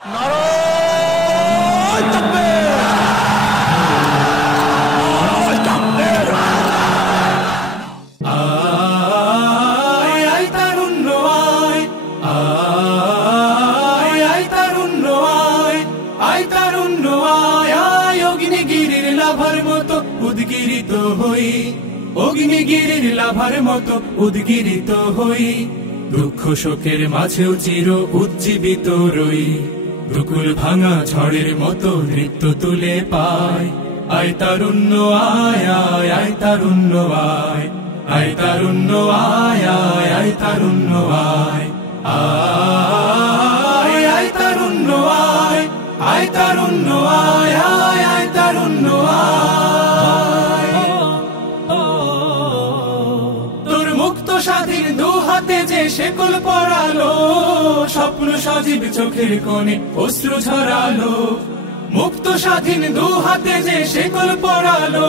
নারায়ে তাকবীর, নারায়ে তাকবীর। আয় আয় তারুণ্য আয়, আয় আয় তারুণ্য আয়, আয় তারুণ্য আয়, আয় অগ্নিগিরির লাভার মতো উদ্গিরিত হই, অগ্নিগিরির লাভার মতো উদ্গিরিত হই। দুঃখ শোকের মাঝেও চির উজ্জীবিত রই, দুকুল ভাঙা ঝড়ের মতো নৃত্য তুলে পায়। আয় তারুণ্য আয়, আয় আয় তারুণ্য আয়, আয় তারুণ্য আয়, আয় আয় তারুণ্য আয়। আয় আয় তারুণ্য আয়, আয় তারুণ্য আয়, আয় আয় তারুণ্য আয়। তোর মুক্ত স্বাধীন দু হাতে যে শেকল পরালো, স্বপ্ন সজীব চোখের কোণে অশ্রু ঝরালো। মুক্ত স্বাধীন দু হাতে যে শেকল পরালো,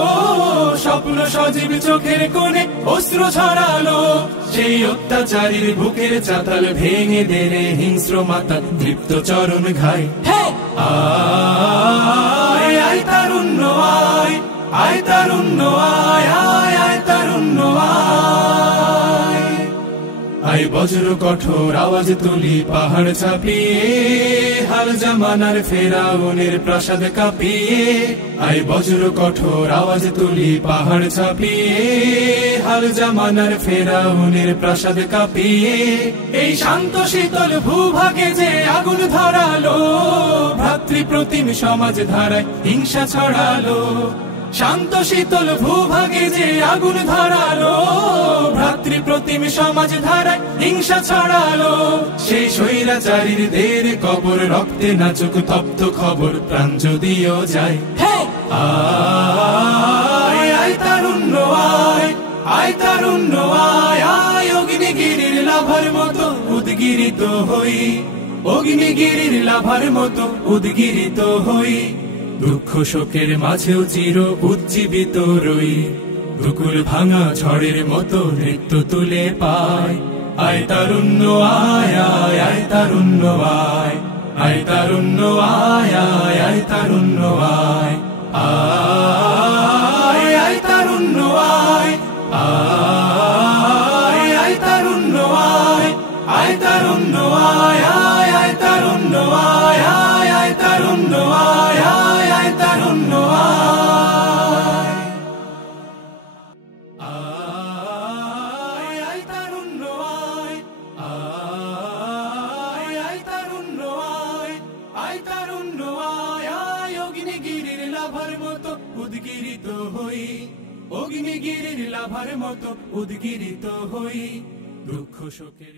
স্বপ্ন সজীব চোখের কোণে অশ্রু ঝরালো। সেই অত্যাচারীর বুকের চাতাল ভেঙে দে রে হিংস্র মাতাল তৃপ্ত চরণ ঘাই। আয় আয় তারুণ্য আয়, আয় তারুণ্য আয়, আয় আয় তারুণ্য আয়। আয় বজ্র কঠোর আওয়াজ তুলি পাহাড় ছাপিয়ে, হাল জামানার ফেরাউনের প্রাসাদ কাঁপিয়ে। আয় বজ্র কঠোর আওয়াজ তুলি পাহাড় ছাপিয়ে, হাল জামানার ফেরাউনের প্রাসাদ কাঁপিয়ে। এই শান্ত শীতল ভূভাগে যে আগুন ধরালো, ভ্রাতৃপ্রতিম সমাজ ধারায় হিংসা ছড়ালো। শান্ত শীতল ভূভাগে যে আগুন ধরালো, ভ্রাতৃপ্রতিম সমাজ ধারায় হিংসা ছড়ালো। সেই স্বৈরাচারীর দের কবর রক্তে নাচুক তপ্ত খবর, প্রাণ যদিও যায়। আয় আয় তারুণ্য আয়, আয় তারুণ্য আয়, আয় অগ্নিগিরির লাভার মতো উদ্গিরিত হই, অগ্নিগিরির লাভার মতো উদ্গিরিত হই। দুঃখ শোকের মাঝেও চির উজ্জীবিত রই, দুকুল ভাঙা ঝড়ের মতো নৃত্য তুলে পায়। আয় তারুণ্য আয়, আয় আয় তারুণ্য আয়, আয় তারুণ্য আয়, আয় আয় তারুণ্য আয়। আয় আয় তারুণ্য আয়, আয় আয় তারুণ্য আয়, আয় তারুণ্য আয়, আয় আয় তারুণ্য আয়, আয় আয় তারুণ্য আয়, আয় আয় তারুণ্য আয়। আয় আয় তারুণ্য আয়, আয় আয় তারুণ্য আয়, আয় তারুণ্য আয়, আয় অগ্নিগিরির লাভার মতো উদ্গিরিত হই, অগ্নিগিরির লাভার মতো উদ্গিরিত হই। দুঃখ শোকের